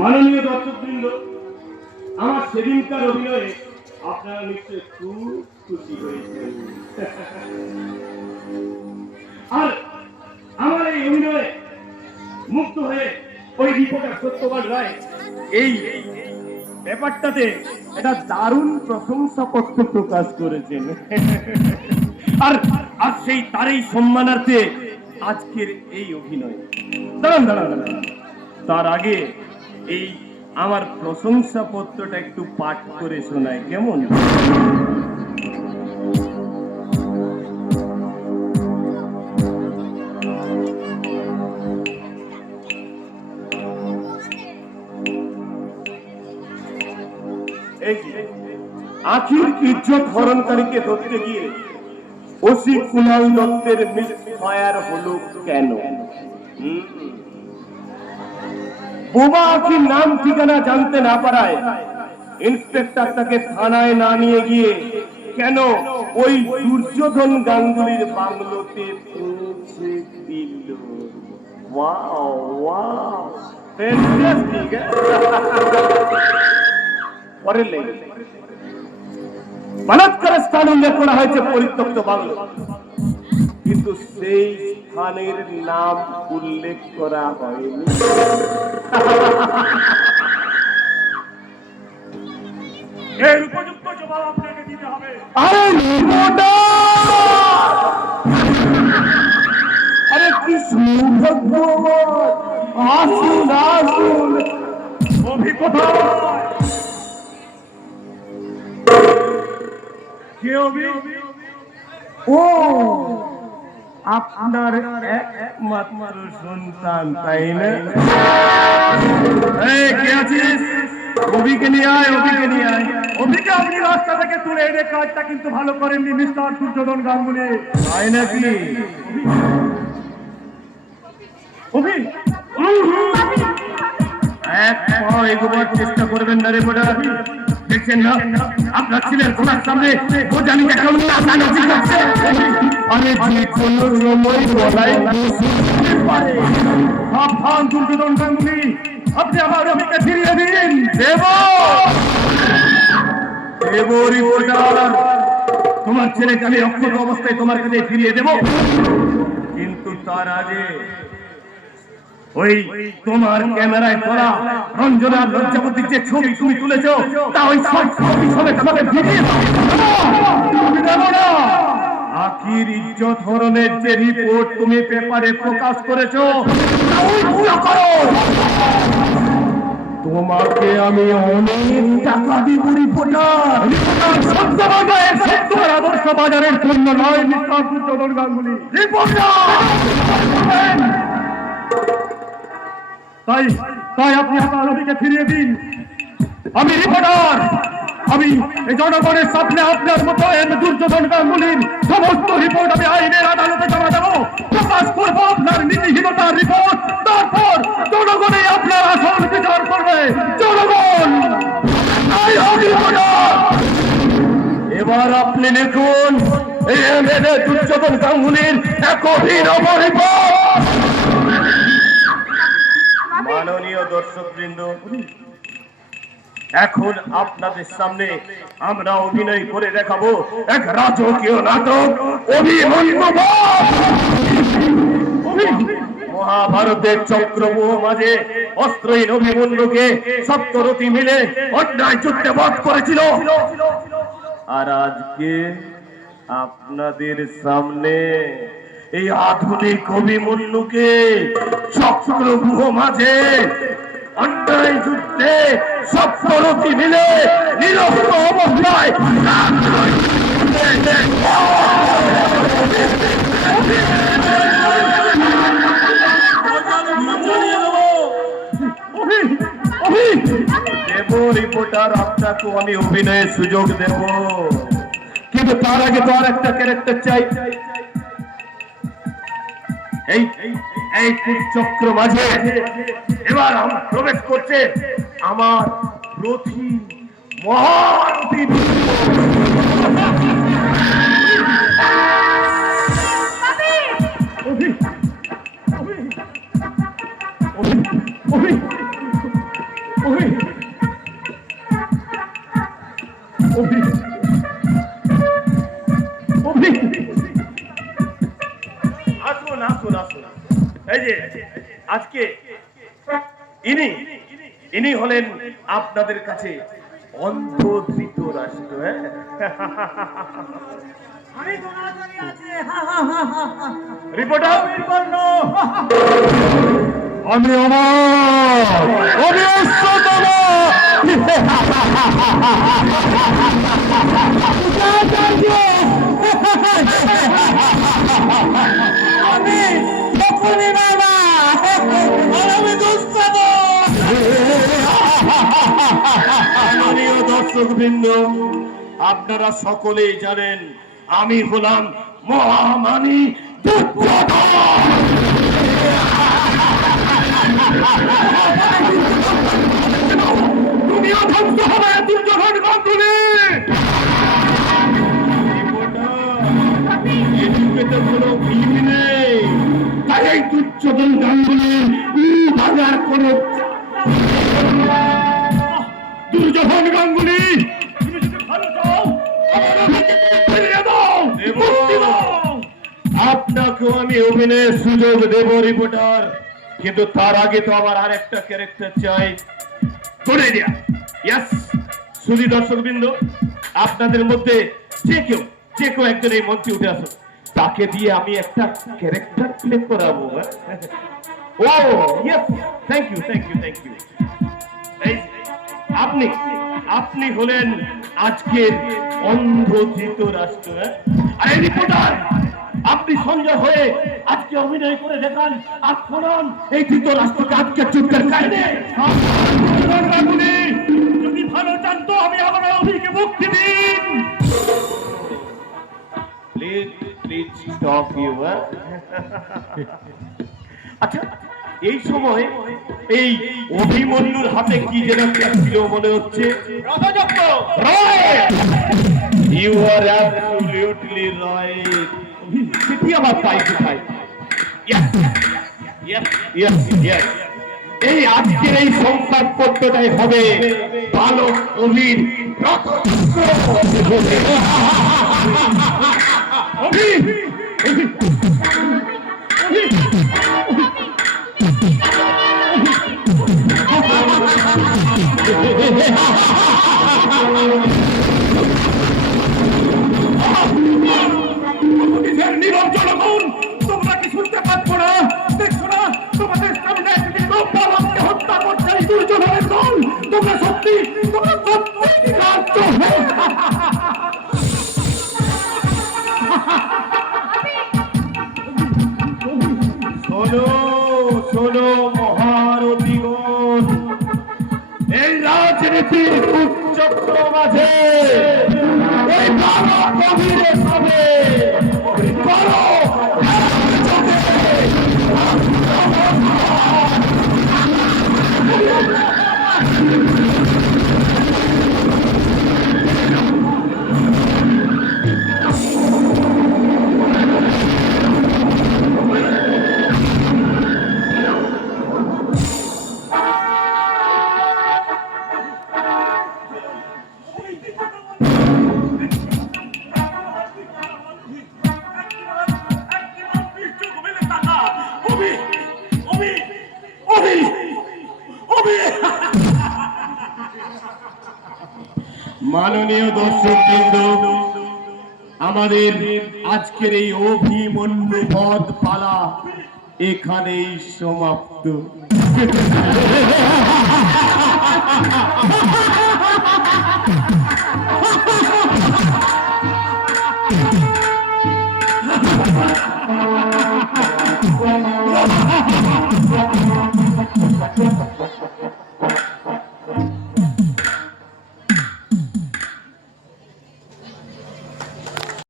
মাননীয় দর্শকবৃন্দ, আমার সেদিনকার অভিনয়ে আপনারা নিশ্চয়ই খুব খুশি হয়েছেন। আর আমার এই অভিনয়ে মুগ্ধ হয়ে ওই রিপোর্টার সত্যবান রায় এই ব্যাপারটাতে একটা দারুণ প্রশংসাপত্র প্রকাশ করেছেন। আর আর সেই তারই সম্মানার্থে আজকের এই অভিনয়। দাঁড়ান দাঁড়ান দাঁড়ান, তার আগে এই আমার প্রশংসাপত্রটা একটু পাঠ করে শোনায় কেমন? আখির ইজ্জত হরণকারীকে ধরতে গিয়ে ওসি কুণাল দত্তের মিসফায়ার হলো কেন? বোবা আখির নাম ঠিকানা জানতে না পারায় ইন্সপেক্টর তাকে থানায় না নিয়ে গিয়ে কেন ওই দুর্যোধন গাঙ্গুলির বাংলোতে পৌঁছে দিল? Wow wow, fantastic. পরের লাইন, বলাৎকারের স্থান উল্লেখ করা হয়েছে পরিত্যক্ত বাংলো, কিন্তু সেই স্থানের নাম উল্লেখ করা হয়নি। এর উপযুক্ত জবাব আপনাকে দিতে হবে। আরে আরে কি সৌভাগ্য! আসুন আসুন। অভিজ্ঞতা কে অভি? ও আপনার একমাত্র সন্তান, তাই না? এই কে আছিস? অভিকে নিয়ে আয়, অভিকে নিয়ে আয়। অভিকে আপনি রাস্তা থেকে তুলে এনে কাজটা কিন্তু ভালো করেননি মিস্টার দুর্যোধন গাঙ্গুলি। তাই নাকি? অভি এক পাও এগোবার চেষ্টা করবেন না রে বোঝা। দেখছেন না আপনার ছেলের ঘোড়ার সামনে ও জানি কেমন নাচানাচি করছে। আমি যে কোনো সময় গলায় পারে। সাবধান দুর্যোধন গাঙ্গুলি, আপনি আমার অভিকে ফিরিয়ে দিন। দেব দেব রিপোর্টার, তোমার ছেলেকে আমি অক্ষত অবস্থায় তোমার কাছে ফিরিয়ে দেব, কিন্তু তার আগে ওই তোমার ক্যামেরায় তোলা রঞ্জনার লজ্জাবতীর যে ছবি তুমি তুলেছ তা ওই সব ছবি সমেত আমাকে ফিরিয়ে দাও না। আখির ইজ্জত হরণের যে রিপোর্ট তুমি পেপারে প্রকাশ করেছ তা ওই পুরো করো। তোমাকে আমি অনেক টাকা দিব রিপোর্টার। সত্যের আদর্শ বাজারের জন্য নয় মিস্টার দুর্যোধন গাঙ্গুলি। তাই তাই আপনি আমার অভিকে ফিরিয়ে দিন। আমি রিপোর্টার, আমি এই জনগণের সামনে আপনার মতো দুর্যোধন গাঙ্গুলির সমস্ত রিপোর্ট আমি আইনের আদালতে জমা দেবো, প্রকাশ করবো আপনার নীতিহীনতার রিপোর্ট। তারপর জনগণই আপনার আসল বিচার করবে। জনগণ। এবার আপনি লিখুন এই এমএলএ দুর্যোধন গাঙ্গুলির এক অভিনব রিপোর্ট। মাননীয় দর্শকবৃন্দ, এখন আপনাদের সামনে আমরা অভিনয় করে দেখাবো এক রাজকীয় নাটক অভিমন্যু। মহাভারতের চক্রব্যূহ মাঝে অস্ত্রহীন অভিমন্যুকে সপ্তরথী মিলে অন্যায় যুদ্ধে বধ করেছিল। আর আজকে আপনাদের সামনে এই আধুনিক অভিমন্যুকে চক্রব্যূহ মাঝে অন্যায় যুদ্ধে সপ্তরথী মিলে নিরস্ত অবস্থায় দেব রিপোর্টার, আপনাকে আমি অভিনয়ের সুযোগ দেব, কিন্তু তার আগে তো আর একটা ক্যারেক্টার চাই। এই এই চক্র মাঝে এবার প্রবেশ করছে আমার রথী মহান এই যে আজকে ইনি ইনি হলেন আপনাদের কাছে অন্ধ ধৃতরাষ্ট্র। রিপোর্টার আমি অমর, আমি অশ্বতম। আমি বকুলি বাবা, আমি দুঃস্থ। মাননীয় দর্শকবৃন্দ, আপনারা সকলেই জানেন আমি হলাম মহামানী দুর্যোধন। তুমিও ধ্বংস হবে দুর্যোধন গাঙ্গুলি। এদিকে কোনো ভীম নেই, তাই এই দুর্যোধন গাঙ্গুলি ভাগার কোন দুর্যোধন গাঙ্গুলি, তুমি যদি ভালো চাও আমার অভিকে ফিরিয়ে দাও, মুক্তি দাও। আপনাকেও আমি অভিনয়ের সুযোগ দেব রিপোর্টার, কিন্তু তার আগে তো আমার আরেকটা ক্যারেক্টার চাই। করে দিয়া ইয়েস। সুধী দর্শকবৃন্দ, আপনাদের মধ্যে যে কেউ একজন এই মঞ্চে উঠে আসুন, তাকে দিয়ে আমি একটা ক্যারেক্টার প্লে করাবো। ও ইয়েস, থ্যাংক ইউ। এই আপনি আপনি হলেন আজকের অন্ধ ধৃতরাষ্ট্র। আরে রিপোর্টার, আপনি সঞ্জয় হয়ে আজকে অভিনয় করে দেখান আর শোনান এই ধৃতরাষ্ট্রকে আজকে চুপের কাহিনী। যদি ভালো চান তো আমি আমার অভিকে মুক্তি দিন। Please stop you. আচ্ছা, এই সময় এই অভিমন্যুর হাতে কি যেন ছিল মনে হচ্ছে? You are absolutely right. সেটি আমার তাই কোথায়? এই আজকের এই সংবাদপত্রটাই হবে বালক অভির নীরব জনগণ, তোমরা কি শুনতে পাচ্ছ না? দেখছো না তোমাদের সামনে একটি বালককে হত্যা করছে এই দুর্যোধনের দল। তোমরা সত্যি রাজ্য। শোনো মহারথীগণ, এই রাজনীতির কুচক্র মাঝে এই বালক কবিরের সাথে করো মাননীয় দর্শকবৃন্দ, আমাদের আজকের এই অভিমন্যু বধ পালা এখানেই সমাপ্ত।